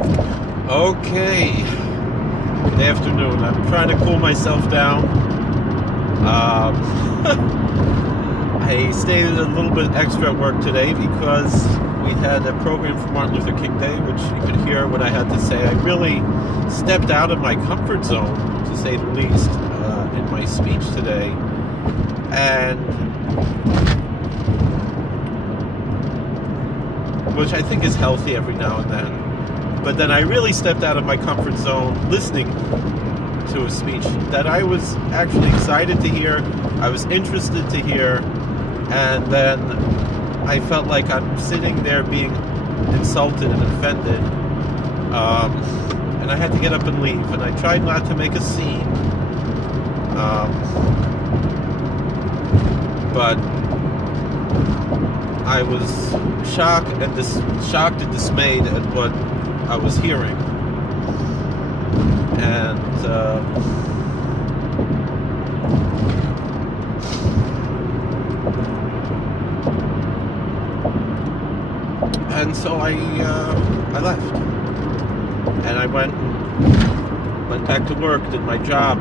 Okay, good afternoon. I'm trying to cool myself down. I stayed a little bit extra at work today because we had a program for Martin Luther King Day, which you could hear what I had to say. I really stepped out of my comfort zone, to say the least, in my speech today. And which I think is healthy every now and then. But then I really stepped out of my comfort zone listening to a speech that I was actually excited to hear, I was interested to hear, and then I felt like I'm sitting there being insulted and offended, and I had to get up and leave, and I tried not to make a scene, but I was shocked and dismayed at what I was hearing, and so I left, and I went back to work, did my job,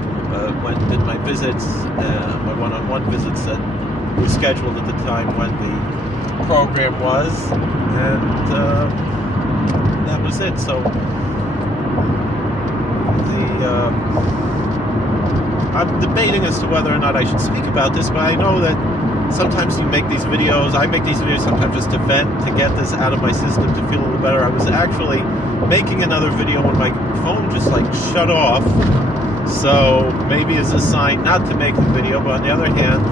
did my visits, my one-on-one visits that were scheduled at the time when the program was, and that was it. So I'm debating as to whether or not I should speak about this, but I know that sometimes you make these videos, I make these videos sometimes just to vent, to get this out of my system, to feel a little better. I was actually making another video when my phone just like shut off, so maybe it's a sign not to make the video. But on the other hand,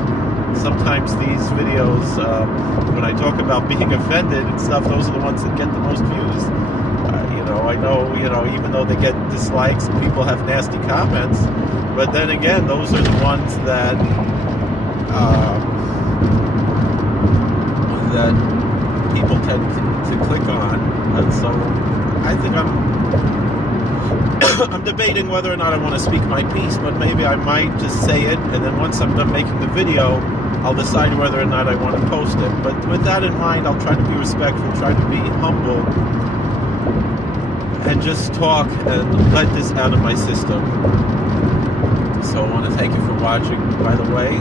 sometimes these videos, when I talk about being offended and stuff, those are the ones that get the most views. I know, even though they get dislikes, people have nasty comments, but then again, those are the ones that people tend to click on. And so I think I'm debating whether or not I want to speak my piece, but maybe I might just say it, and then once I'm done making the video, I'll decide whether or not I want to post it. But with that in mind, I'll try to be respectful, try to be humble, and just talk and let this out of my system. So I want to thank you for watching, by the way.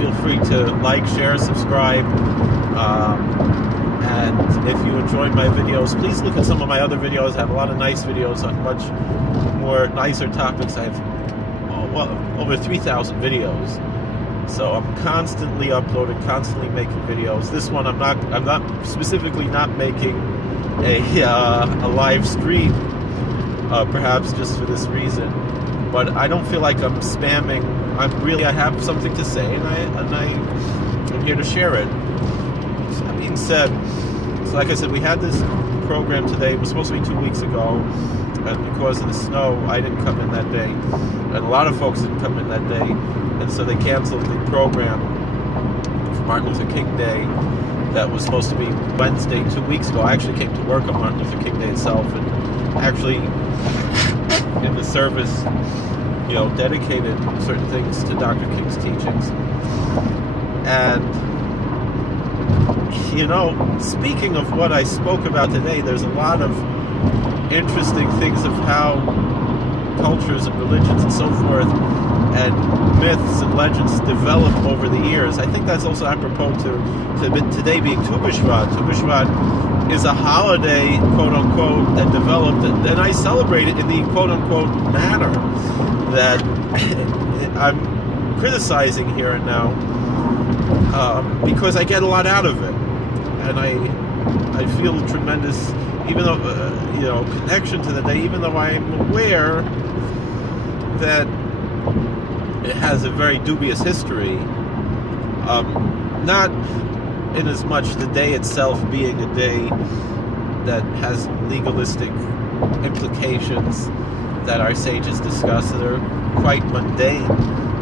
Feel free to like, share, subscribe, and if you enjoyed my videos, please look at some of my other videos. I have a lot of nice videos on much more nicer topics. I have over 3,000 videos. So I'm constantly uploading, constantly making videos. This one I'm not specifically not making a live stream, perhaps just for this reason. But I don't feel like I'm spamming. I have something to say, and I'm here to share it. So that being said, so like I said, we had this program today. It was supposed to be 2 weeks ago, and because of the snow, I didn't come in that day, and a lot of folks didn't come in that day, and so they canceled the program for Martin Luther King Day that was supposed to be Wednesday 2 weeks ago. I actually came to work on Martin Luther King Day itself, and actually in the service, dedicated certain things to Dr. King's teachings. And speaking of what I spoke about today, there's a lot of interesting things of how cultures and religions and so forth and myths and legends develop over the years. I think that's also apropos to today being Tu B'Shvat. Tu B'Shvat is a holiday, quote-unquote, that developed, and I celebrate it in the quote-unquote manner that I'm criticizing here and now, because I get a lot out of it, and I feel tremendous, even though connection to the day, even though I'm aware that it has a very dubious history, not in as much the day itself being a day that has legalistic implications that our sages discuss that are quite mundane.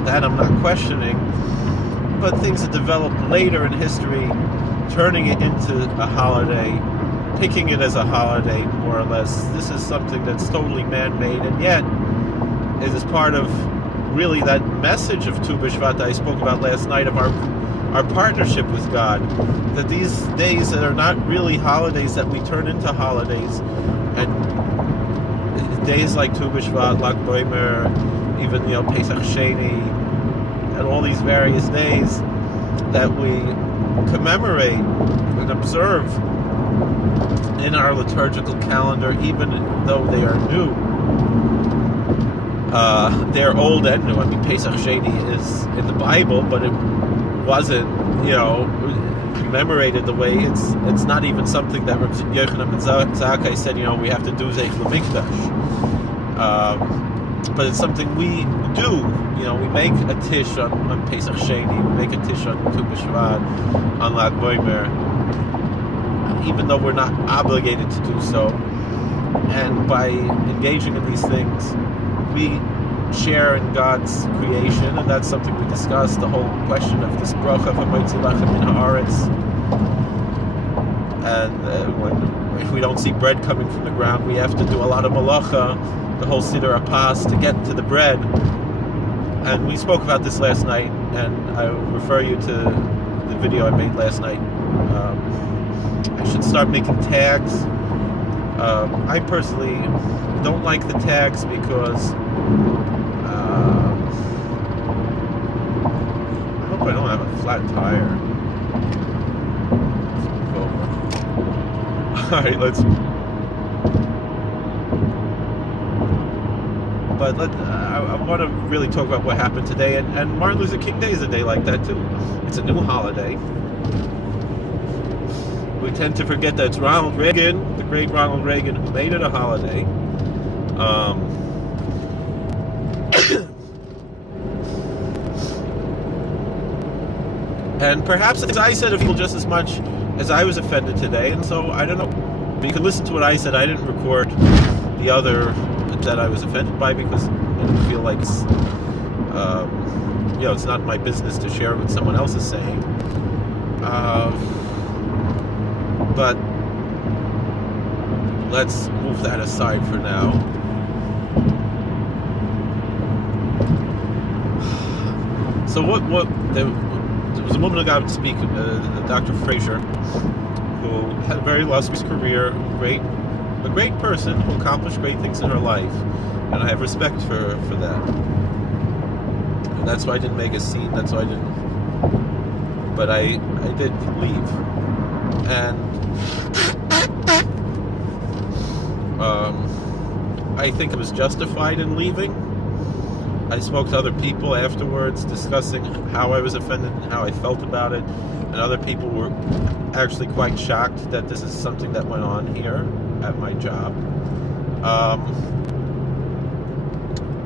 That I'm not questioning, but things that developed later in history, turning it into a holiday, picking it as a holiday, more or less. This is something that's totally man-made, and yet it is part of really that message of Tu B'Shvat that I spoke about last night, of our partnership with God, that these days that are not really holidays, that we turn into holidays, and days like Tu B'Shvat, Lag Boimer, even Pesach Sheni, and all these various days that we commemorate and observe in our liturgical calendar, even though they are new. They're old and new. I mean, Pesach Sheni is in the Bible, but it wasn't, commemorated the way it's not even something that Rabbi Yochanan ben Zakkai said, we have to do Zeich L'Mikdash. But it's something we do. We make a tish on Pesach Sheni, we make a tish on Tu B'Shvat, on Lag Boimer, even though we're not obligated to do so. And by engaging in these things, we share in God's creation, and that's something we discussed, the whole question of this bracha of Hamoitzi Lachem min haaretz. And if we don't see bread coming from the ground, we have to do a lot of malacha, the whole Siddur Apas, to get to the bread. And we spoke about this last night, and I refer you to the video I made last night. I should start making tags. I personally don't like the tags because I hope I don't have a flat tire. Alright, I want to really talk about what happened today, and Martin Luther King Day is a day like that too. It's a new holiday. We tend to forget that it's Ronald Reagan, the great Ronald Reagan, who made it a holiday. And perhaps, as I said, people just as much as I was offended today, and so I don't know. You can listen to what I said. I didn't record the other that I was offended by because I didn't feel like it's not my business to share what someone else is saying. But let's move that aside for now. So there was a woman who got to speak, Dr. Fraiser, who had a very illustrious career, a great person who accomplished great things in her life, and I have respect for that. And that's why I didn't make a scene. That's why I didn't. But I did leave, and I think I was justified in leaving. I spoke to other people afterwards discussing how I was offended and how I felt about it, and other people were actually quite shocked that this is something that went on here at my job.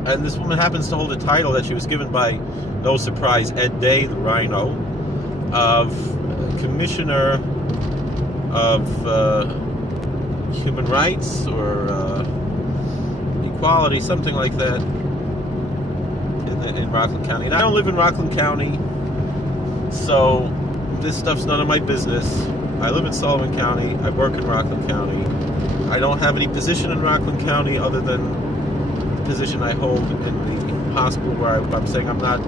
And this woman happens to hold a title that she was given by, no surprise, Ed Day, the RINO, of Commissioner of Human Rights or Equality, something like that, in Rockland County. And I don't live in Rockland County, so this stuff's none of my business. I live in Sullivan County. I work in Rockland County. I don't have any position in Rockland County other than the position I hold in the hospital, where I'm saying I'm not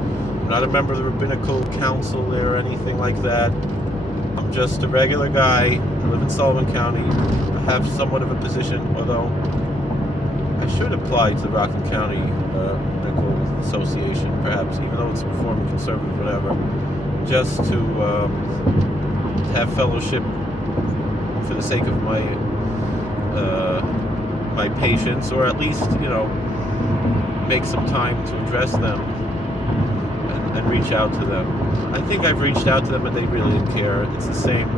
a member of the rabbinical council there or anything like that. I'm just a regular guy. I live in Sullivan County. I have somewhat of a position, although I should apply to the Rockland County Rabbinical Association, perhaps, even though it's Reform, Conservative, whatever, just to have fellowship for the sake of my patients, or at least, make some time to address them and reach out to them. I think I've reached out to them, and they really didn't care. It's the same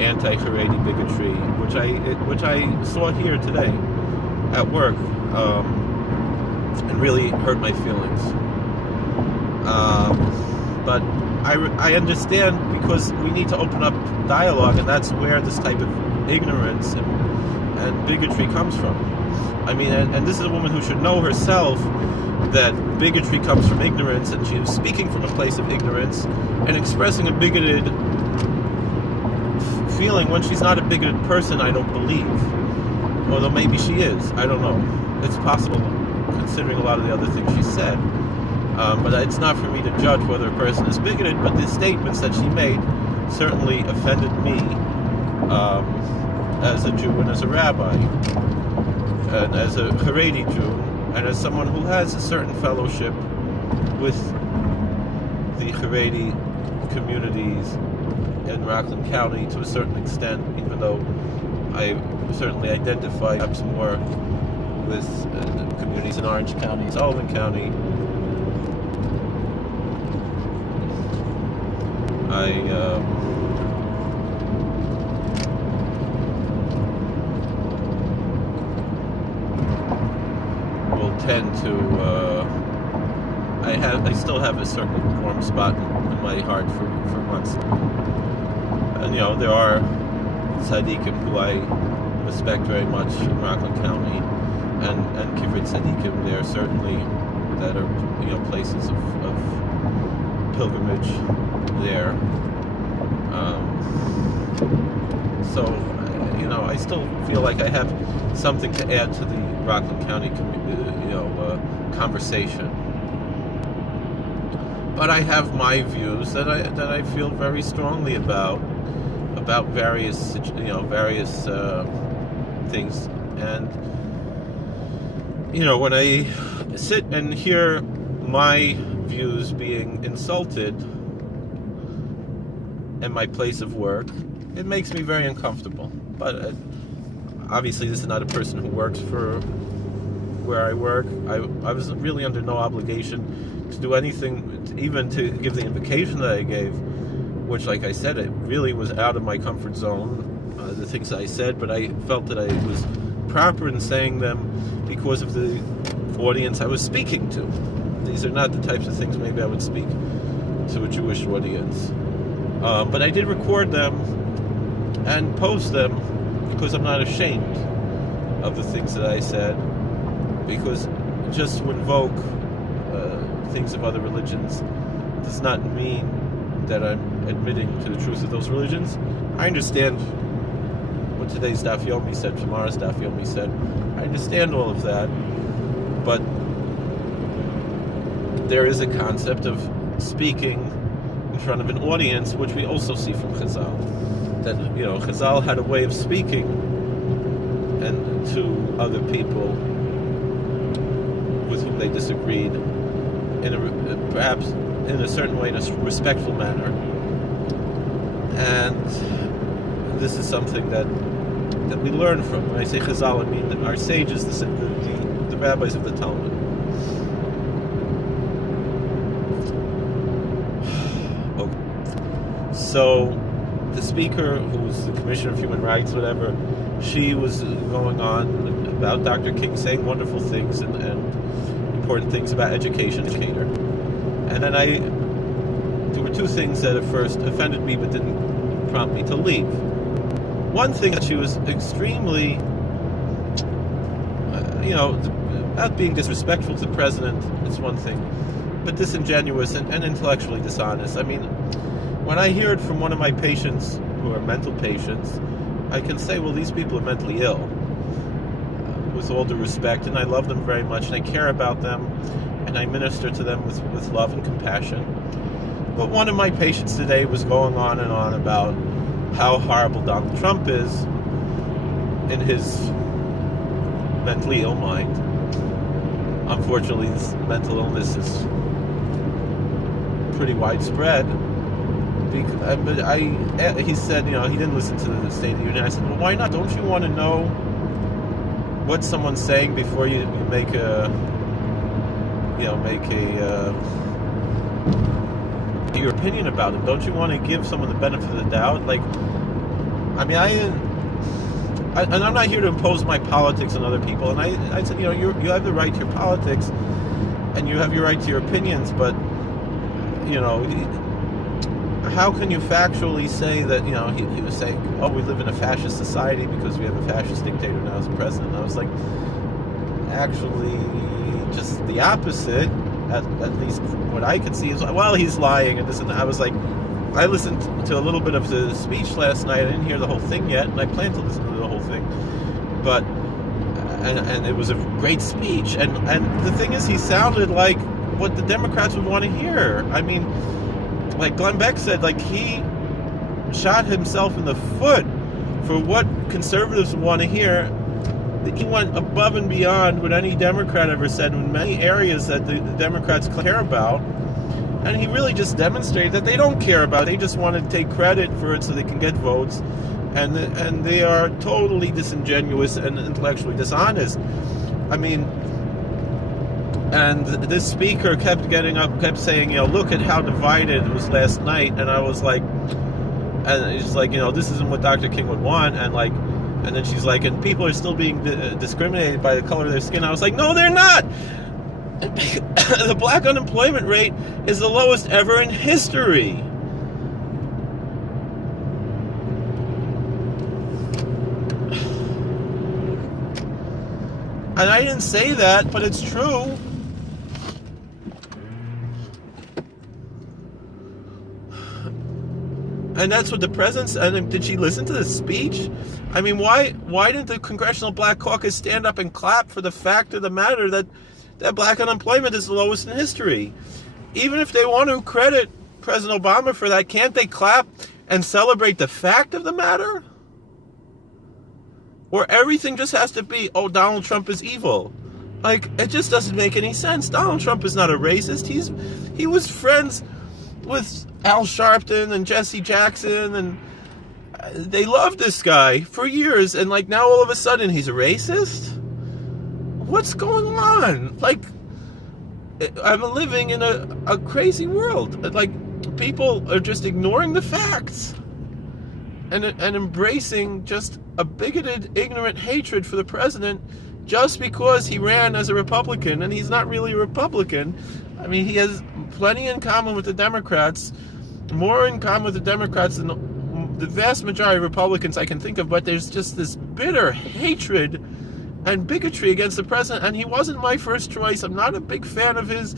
anti-Haredi bigotry, which I saw here today at work, and really hurt my feelings. But I understand, because we need to open up dialogue, and that's where this type of ignorance and bigotry comes from. I mean, and this is a woman who should know herself that bigotry comes from ignorance, and she is speaking from a place of ignorance and expressing a bigoted feeling when she's not a bigoted person, I don't believe. Although maybe she is. I don't know. It's possible, considering a lot of the other things she said. But it's not for me to judge whether a person is bigoted, but the statements that she made certainly offended me as a Jew and as a rabbi. and as a Haredi Jew, and as someone who has a certain fellowship with the Haredi communities in Rockland County to a certain extent, even though I certainly identify perhaps more with communities in Orange County, Sullivan County. I will tend to I still have a certain warm spot in my heart for months. And there are tzaddikim who I respect very much in Rockland County, and kivrei tzaddikim there certainly that are places of pilgrimage there. So I still feel like I have something to add to the Rockland County conversation. But I have my views that I feel very strongly about various things, and when I sit and hear my views being insulted in my place of work, it makes me very uncomfortable. But obviously this is not a person who works for where I work. I was really under no obligation to do anything, even to give the invocation that I gave, which, like I said, it really was out of my comfort zone, the things that I said, but I felt that I was proper in saying them because of the audience I was speaking to. These are not the types of things maybe I would speak to a Jewish audience. But I did record them and post them because I'm not ashamed of the things that I said, because just to invoke things of other religions does not mean that I'm admitting to the truth of those religions. I understand what today's Daf Yomi said, tomorrow's Daf Yomi said. I understand all of that, but there is a concept of speaking in front of an audience, which we also see from Chazal. That Chazal had a way of speaking and to other people with whom they disagreed, perhaps in a certain way, in a respectful manner. And this is something that we learn from. When I say Chazal, I mean that our sages, the rabbis of the Talmud. Okay. So the speaker, who was the Commissioner of Human Rights, whatever, she was going on about Dr. King, saying wonderful things and important things about education, educator. And then there were two things that at first offended me but didn't prompt me to leave. One thing, that she was extremely, not being disrespectful to the president, it's one thing, but disingenuous and intellectually dishonest. I mean, when I hear it from one of my patients who are mental patients, I can say, well, these people are mentally ill, with all due respect, and I love them very much, and I care about them, and I minister to them with love and compassion. But one of my patients today was going on and on about how horrible Donald Trump is in his mentally ill mind. Unfortunately, this mental illness is pretty widespread. But he said, he didn't listen to the State of the Union. I said, well, why not? Don't you want to know what someone's saying before you make your opinion about it? Don't you want to give someone the benefit of the doubt? Like, I mean, and I'm not here to impose my politics on other people. And I said, you have the right to your politics, and you have your right to your opinions, but how can you factually say that, he was saying, oh, we live in a fascist society because we have a fascist dictator now as president. And I was like, actually, just the opposite, at least what I could see is, well, he's lying and this and that. I was like, I listened to a little bit of the speech last night. I didn't hear the whole thing yet, and I plan to listen to the whole thing. But, and it was a great speech. And the thing is, he sounded like what the Democrats would want to hear. I mean, like Glenn Beck said, like, he shot himself in the foot for what conservatives want to hear he went above and beyond what any Democrat ever said in many areas that the Democrats care about. And he really just demonstrated that they don't care about it. They just want to take credit for it so they can get votes. And they are totally disingenuous and intellectually dishonest. I mean, and this speaker kept getting up, kept saying, look at how divided it was last night. And I was like, and it's like, this isn't what Dr. King would want. And then she's like, and people are still being discriminated by the color of their skin. I was like, no, they're not. The black unemployment rate is the lowest ever in history. And I didn't say that, but it's true. And that's what the president said. And did she listen to the speech? I mean, why didn't the Congressional Black Caucus stand up and clap for the fact of the matter that black unemployment is the lowest in history? Even if they want to credit President Obama for that, can't they clap and celebrate the fact of the matter? Or everything just has to be, Donald Trump is evil. Like, it just doesn't make any sense. Donald Trump is not a racist. He was friends with Al Sharpton and Jesse Jackson, and they loved this guy for years, and now all of a sudden he's a racist? What's going on? I'm living in a crazy world. People are just ignoring the facts and embracing just a bigoted, ignorant hatred for the president just because he ran as a Republican, and he's not really a Republican. I mean, he has plenty in common with the Democrats, more in common with the Democrats than the vast majority of Republicans I can think of, but there's just this bitter hatred and bigotry against the president, and he wasn't my first choice. I'm not a big fan of his,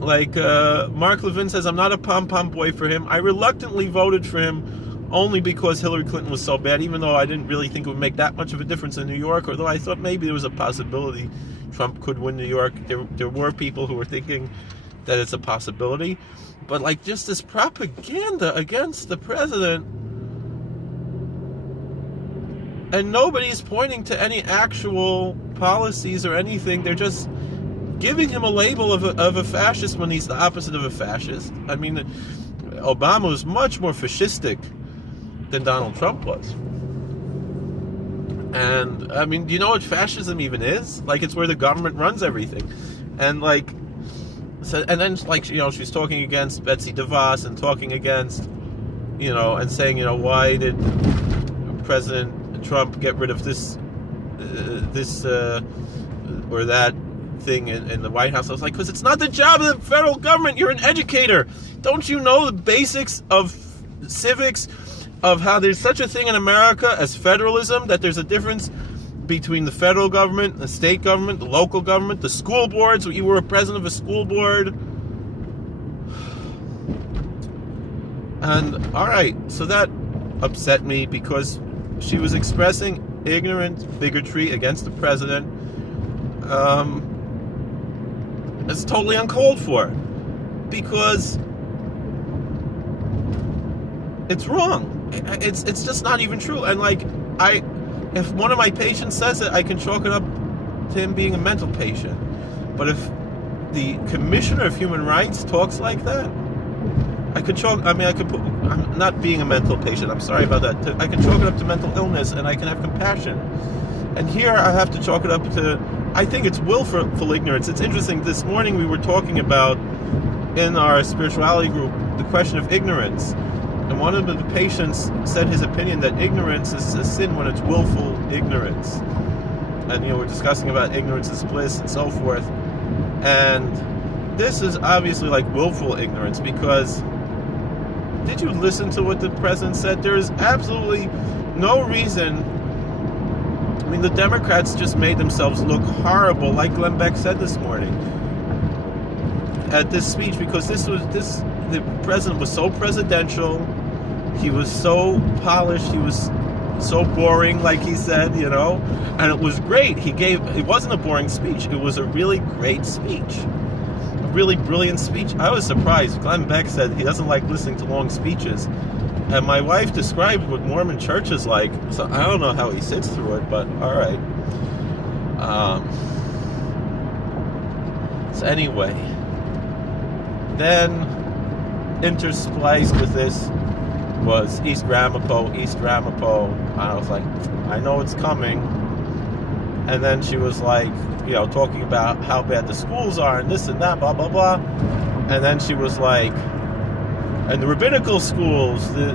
Mark Levin says, I'm not a pom-pom boy for him. I reluctantly voted for him only because Hillary Clinton was so bad, even though I didn't really think it would make that much of a difference in New York, although I thought maybe there was a possibility Trump could win New York. There were people who were thinking that it's a possibility. But just this propaganda against the president, and nobody's pointing to any actual policies or anything. They're just giving him a label of a fascist when he's the opposite of a fascist. I mean, Obama was much more fascistic than Donald Trump was. And, I mean, do you know what fascism even is? It's where the government runs everything. And, so, and then, she's talking against Betsy DeVos and talking against, and saying, why did President Trump get rid of this or that thing in the White House? I was like, because it's not the job of the federal government. You're an educator. Don't you know the basics of civics, of how there's such a thing in America as federalism, that there's a difference between the federal government, the state government, the local government, the school boards? You were a president of a school board. And, all right, so that upset me because she was expressing ignorant bigotry against the president. It's totally uncalled for because it's wrong. It's just not even true. And if one of my patients says it, I can chalk it up to him being a mental patient. But if the Commissioner of Human Rights talks like that, I'm not being a mental patient, I'm sorry about that. I can chalk it up to mental illness, and I can have compassion. And here I have to chalk it up to, I think it's willful ignorance. It's interesting, this morning we were talking about, in our spirituality group, the question of ignorance. And one of the patients said his opinion that ignorance is a sin when it's willful ignorance. And, we're discussing about ignorance is bliss and so forth. And this is obviously willful ignorance, because did you listen to what the president said? There is absolutely no reason. I mean, the Democrats just made themselves look horrible, like Glenn Beck said this morning at this speech, because the president was so presidential, he was so polished, he was so boring, like he said, and it was great. It wasn't a boring speech, it was a really great speech, a really brilliant speech. I was surprised. Glenn Beck said he doesn't like listening to long speeches, And my wife described what Mormon church is like, so I don't know how he sits through it, but all right. So anyway, then interspliced with this was East Ramapo. I was like, I know it's coming. And then she was like, talking about how bad the schools are and this and that, blah, blah, blah. And then she was like, and the rabbinical schools, the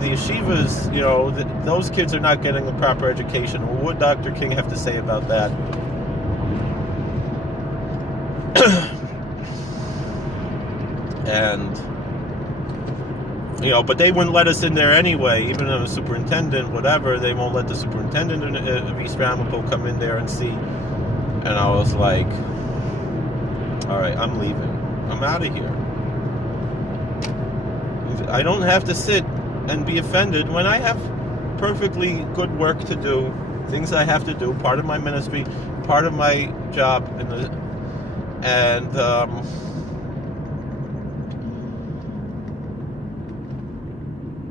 yeshivas, those kids are not getting the proper education. What would Dr. King have to say about that? And, but they wouldn't let us in there anyway, even though the superintendent, whatever, they won't let the superintendent of East Ramapo come in there and see. And I was like, all right, I'm leaving. I'm out of here. I don't have to sit and be offended when I have perfectly good work to do, things I have to do, part of my ministry, part of my job,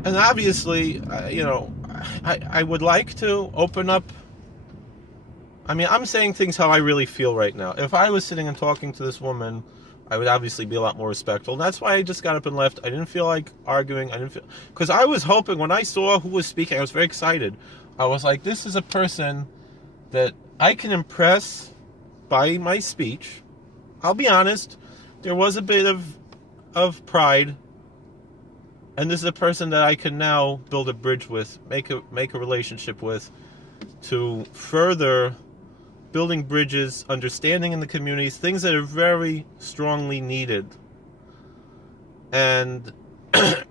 and obviously, I would like to open up. I mean, I'm saying things how I really feel right now. If I was sitting and talking to this woman, I would obviously be a lot more respectful. And that's why I just got up and left. I didn't feel like arguing. Because I was hoping, when I saw who was speaking, I was very excited. I was like, this is a person that I can impress by my speech. I'll be honest, there was a bit of pride. And this is a person that I can now build a bridge with, make a relationship with, to further building bridges, understanding in the communities, things that are very strongly needed. And and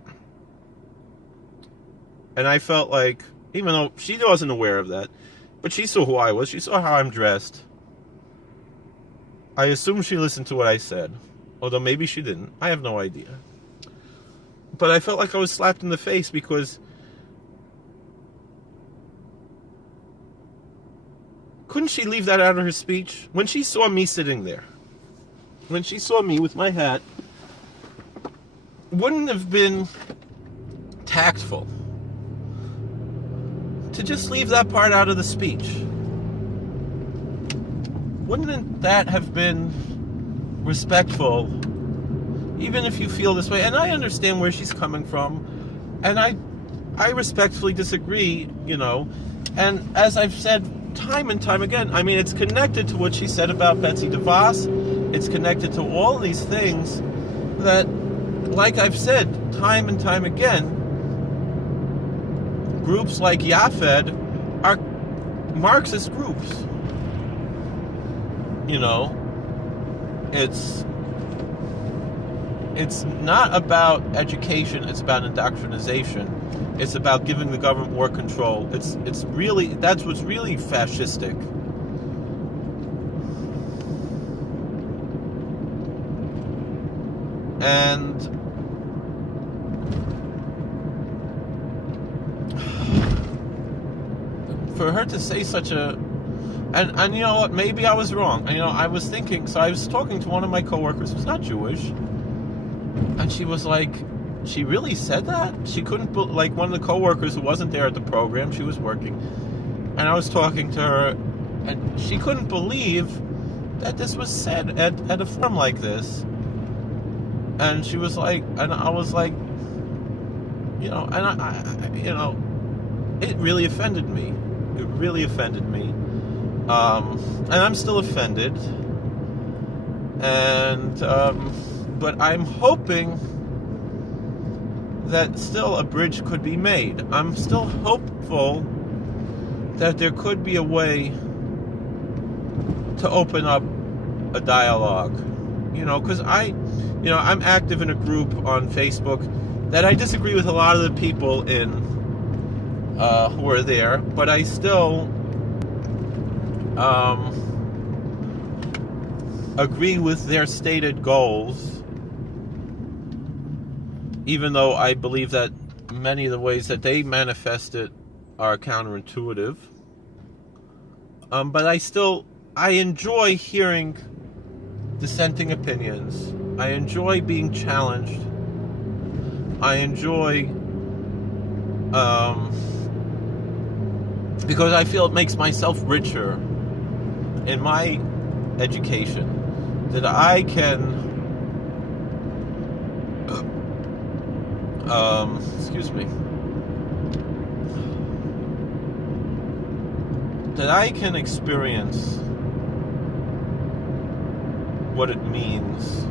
I felt like, even though she wasn't aware of that, but she saw who I was, she saw how I'm dressed. I assume she listened to what I said, although maybe she didn't. I have no idea. But I felt like I was slapped in the face because couldn't she leave that out of her speech? When she saw me sitting there, when she saw me with my hat, wouldn't it have been tactful to just leave that part out of the speech? Wouldn't that have been respectful, even if you feel this way? And I understand where she's coming from, and I respectfully disagree, and as I've said time and time again, I mean, it's connected to what she said about Betsy DeVos. It's connected to all these things that, like I've said time and time again, groups like Yafed are Marxist groups. It's not about education, it's about indoctrination. It's about giving the government more control. It's really, that's what's really fascistic. And for her to say such a, and you know what, maybe I was wrong. I was thinking, so I was talking to one of my coworkers who's not Jewish, and she was like, she really said that? She couldn't, like, one of the coworkers who wasn't there at the program, she was working, and I was talking to her, and she couldn't believe that this was said at a forum like this. And she was like, and I was like, and I it really offended me. It really offended me. And I'm still offended. And, but I'm hoping that still a bridge could be made. I'm still hopeful that there could be a way to open up a dialogue. Because I'm active in a group on Facebook that I disagree with a lot of the people in who are there, but I still agree with their stated goals, even though I believe that many of the ways that they manifest it are counterintuitive. But I enjoy hearing dissenting opinions. I enjoy being challenged. I enjoy, because I feel it makes myself richer in my education, that I can, that I can experience what it means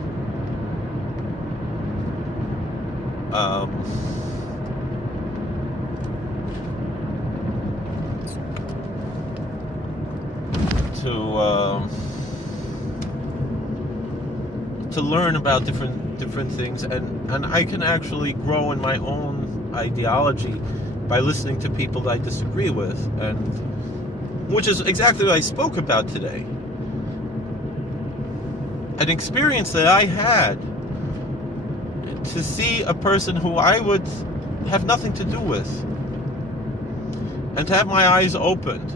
to learn about different things, and I can actually grow in my own ideology by listening to people that I disagree with, and which is exactly what I spoke about today. An experience that I had to see a person who I would have nothing to do with, and to have my eyes opened.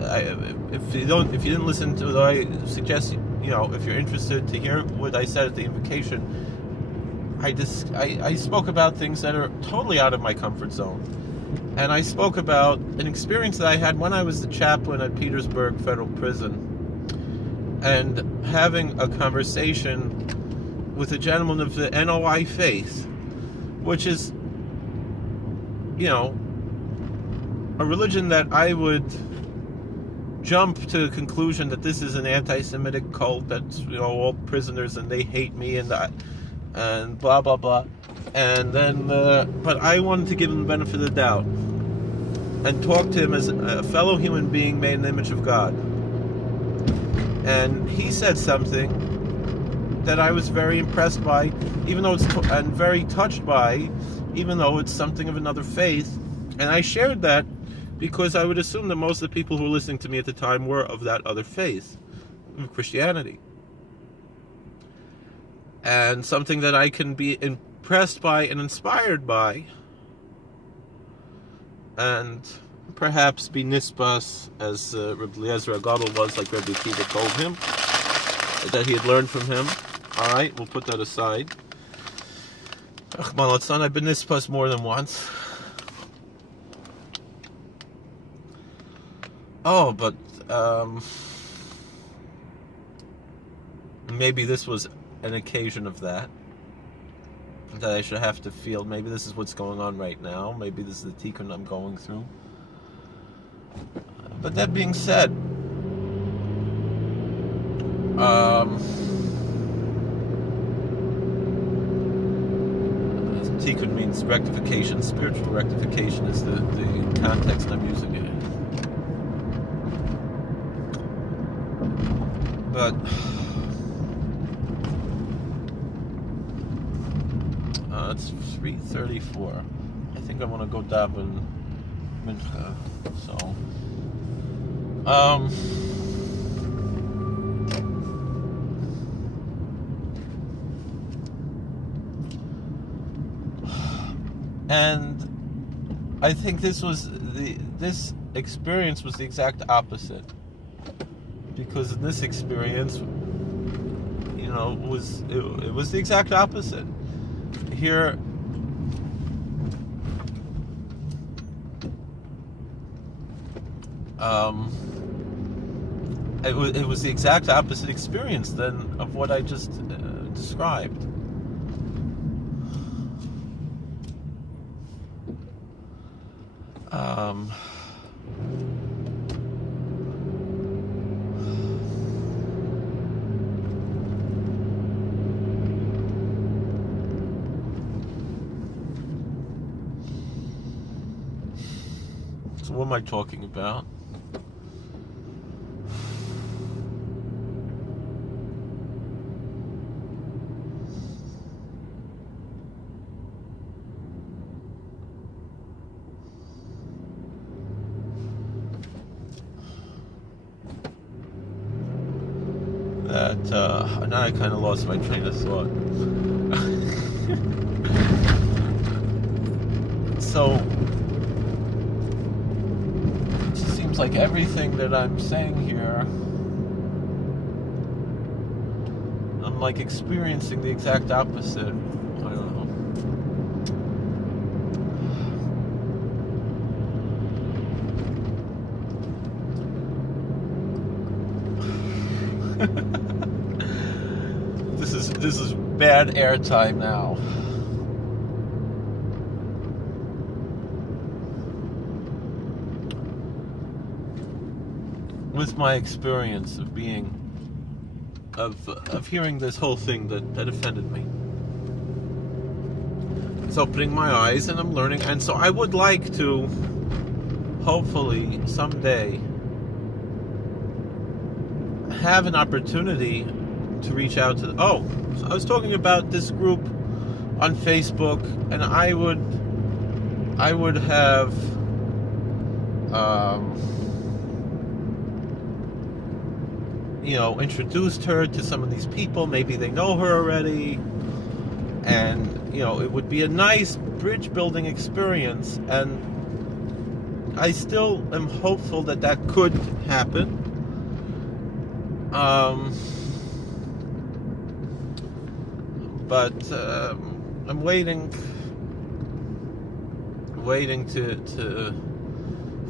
If you didn't listen to it, I suggest, if you're interested to hear what I said at the invocation, I spoke about things that are totally out of my comfort zone. And I spoke about an experience that I had when I was the chaplain at Petersburg Federal Prison, and having a conversation with a gentleman of the NOI faith, which is, a religion that I would jump to the conclusion that this is an anti-Semitic cult, that's, all prisoners and they hate me and blah blah blah, and then but I wanted to give him the benefit of the doubt and talk to him as a fellow human being made in the image of God. And he said something that I was very impressed by, even though and very touched by, even though it's something of another faith. And I shared that because I would assume that most of the people who were listening to me at the time were of that other faith, of Christianity. And something that I can be impressed by and inspired by, and perhaps be nisbas, as Rabbi Eliezer Agadol was, like Rabbi Akiva told him, that he had learned from him. All right, we'll put that aside. Achman Latzan, I've been nisbas more than once. Oh, but maybe this was an occasion of that I should have to feel. Maybe this is what's going on right now. Maybe this is the tikkun I'm going through. But that being said, tikkun means rectification. Spiritual rectification is the context I'm using it in. But it's 3:34. I think I want to go daven mincha. So, and I think this experience was the exact opposite. Because in this experience, it was the exact opposite. Here, it was the exact opposite experience then of what I just described. So what am I talking about? Now I kind of lost my train of thought. So, it seems like everything that I'm saying here, I'm like experiencing the exact opposite. I don't know. this is bad airtime now. With my experience of hearing this whole thing that offended me, it's opening my eyes, and I'm learning. And so I would like to, hopefully someday, have an opportunity to reach out to so I was talking about this group on Facebook, and I would have introduced her to some of these people. Maybe they know her already, and it would be a nice bridge building experience. And I still am hopeful that could happen. But I'm waiting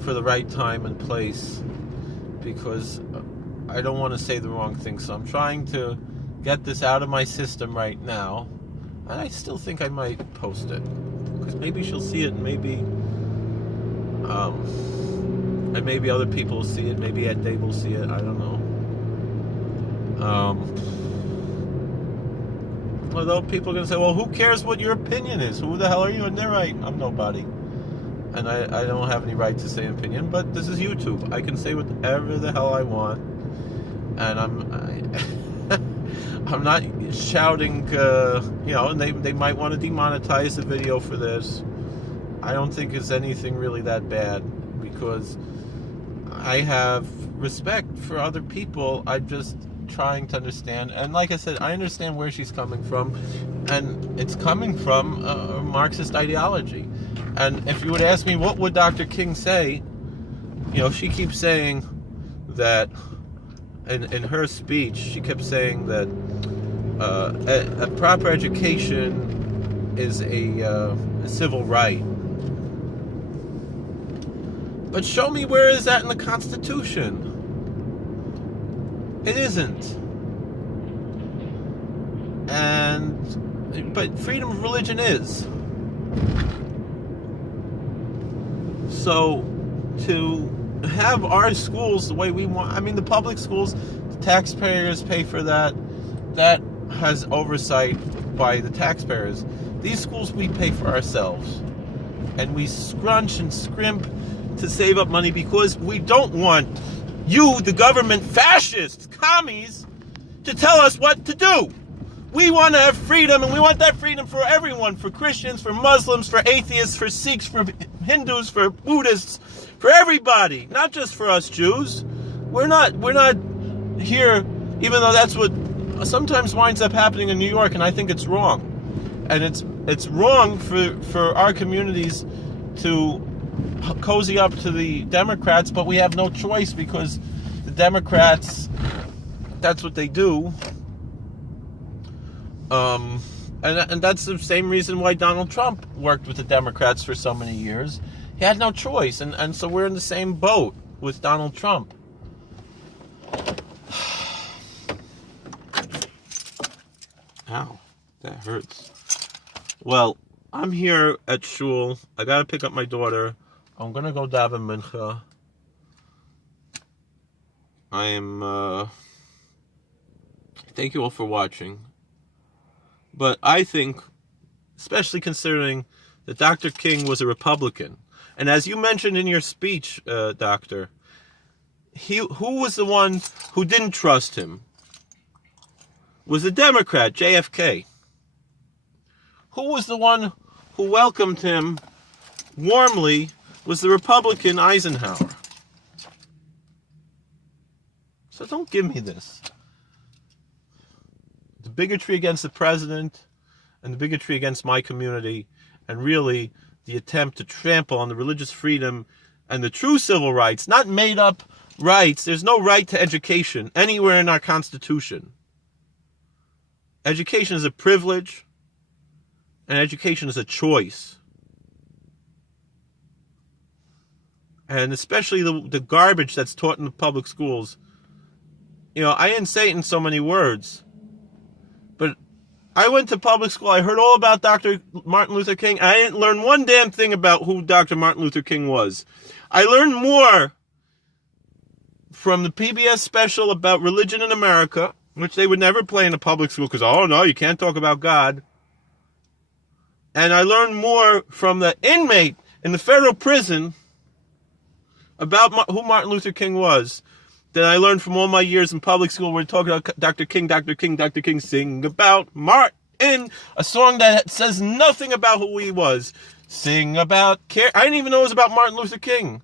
for the right time and place, because I don't want to say the wrong thing. So I'm trying to get this out of my system right now, and I still think I might post it, because maybe she'll see it, and maybe other people will see it. Maybe Ed Dave will see it. I don't know. Although people are going to say, well, who cares what your opinion is? Who the hell are you? And they're right. I'm nobody. And I don't have any right to say an opinion, but this is YouTube. I can say whatever the hell I want. And I'm not shouting, and they might want to demonetize the video for this. I don't think it's anything really that bad, because I have respect for other people. I'm just trying to understand, and like I said, I understand where she's coming from, and it's coming from a Marxist ideology. And if you would ask me, what would Dr. King say? She keeps saying that in her speech, she kept saying that a proper education is a civil right. But show me, where is that in the Constitution? It isn't. But freedom of religion is. So to have our schools the way we want, the public schools, the taxpayers pay for that. That has oversight by the taxpayers. These schools we pay for ourselves. And we scrunch and scrimp to save up money, because we don't want you, the government, fascists, commies, to tell us what to do. We want to have freedom, and we want that freedom for everyone, for Christians, for Muslims, for atheists, for Sikhs, for Hindus, for Buddhists, for everybody, not just for us Jews. We're not here, even though that's what sometimes winds up happening in New York, and I think it's wrong. And it's wrong for our communities to cozy up to the Democrats, but we have no choice, because the Democrats, that's what they do. And that's the same reason why Donald Trump worked with the Democrats for so many years. He had no choice, and so we're in the same boat with Donald Trump. Ow, that hurts. Well, I'm here at shul. I gotta pick up my daughter. I'm gonna go daven mincha. Thank you all for watching. But I think, especially considering that Dr. King was a Republican, and as you mentioned in your speech, Doctor, who was the one who didn't trust him? Was the Democrat, JFK. Who was the one who welcomed him warmly? Was the Republican Eisenhower. So don't give me this. The bigotry against the president, and the bigotry against my community, and really the attempt to trample on the religious freedom and the true civil rights, not made up rights. There's no right to education anywhere in our Constitution. Education is a privilege, and education is a choice. And especially the garbage that's taught in the public schools. I didn't say it in so many words, but I went to public school. I heard all about Dr. Martin Luther King. I didn't learn one damn thing about who Dr. Martin Luther King was. I learned more from the PBS special about religion in America, which they would never play in a public school because, oh no, you can't talk about God. And I learned more from the inmate in the federal prison about who Martin Luther King was than I learned from all my years in public school. We're talking about Dr. King, Dr. King, Dr. King, sing about Martin, a song that says nothing about who he was. Sing about care. I didn't even know it was about Martin Luther King.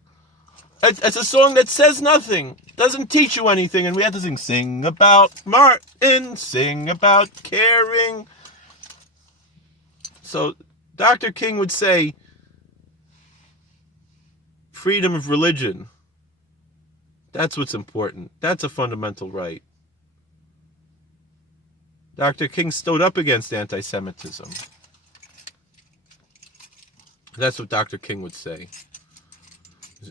It's a song that says nothing, doesn't teach you anything, and we have to sing about Martin, sing about caring. So Dr. King would say, freedom of religion. That's what's important. That's a fundamental right. Dr. King stood up against anti-Semitism. That's what Dr. King would say.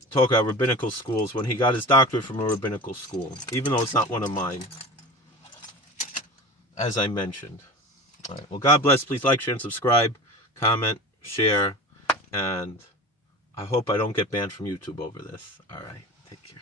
Talk about rabbinical schools when he got his doctorate from a rabbinical school, even though it's not one of mine, as I mentioned. All right. Well, God bless. Please like, share, and subscribe. Comment, share, and I hope I don't get banned from YouTube over this. All right. Take care.